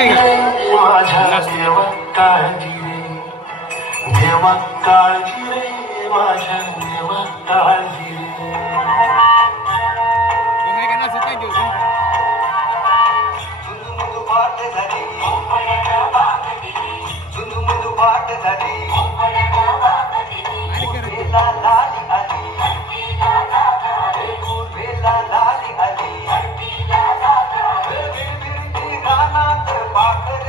माझ्या देवा काळजी रे, देवा काळजी रे, माझ्या देवा काळजी रे. झुंजू पाट झाली, झुंजू पाट झाली, बेला लाली आली, बेला लाली आली, बिरबिरती रानात पाखर,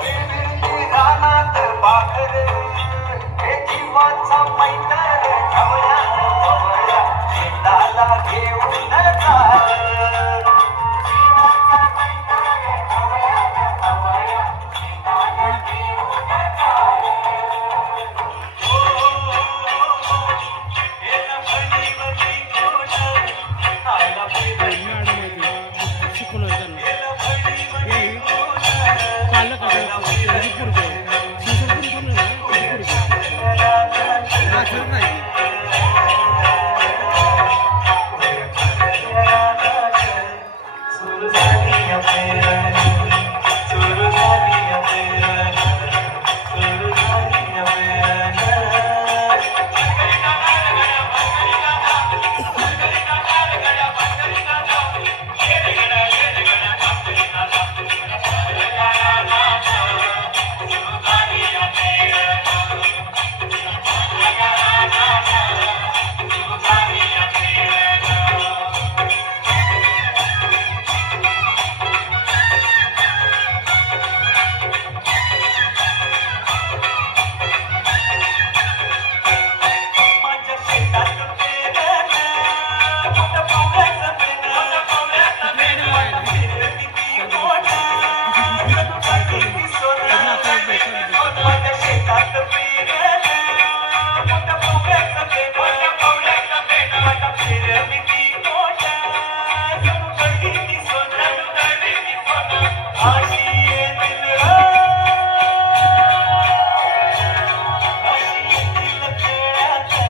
बिरबिरती रानात पाखर, हे जीवाचा मैत्र ढवळ्या ढवळ्या शेताला घेऊन चाल. सुरू झाली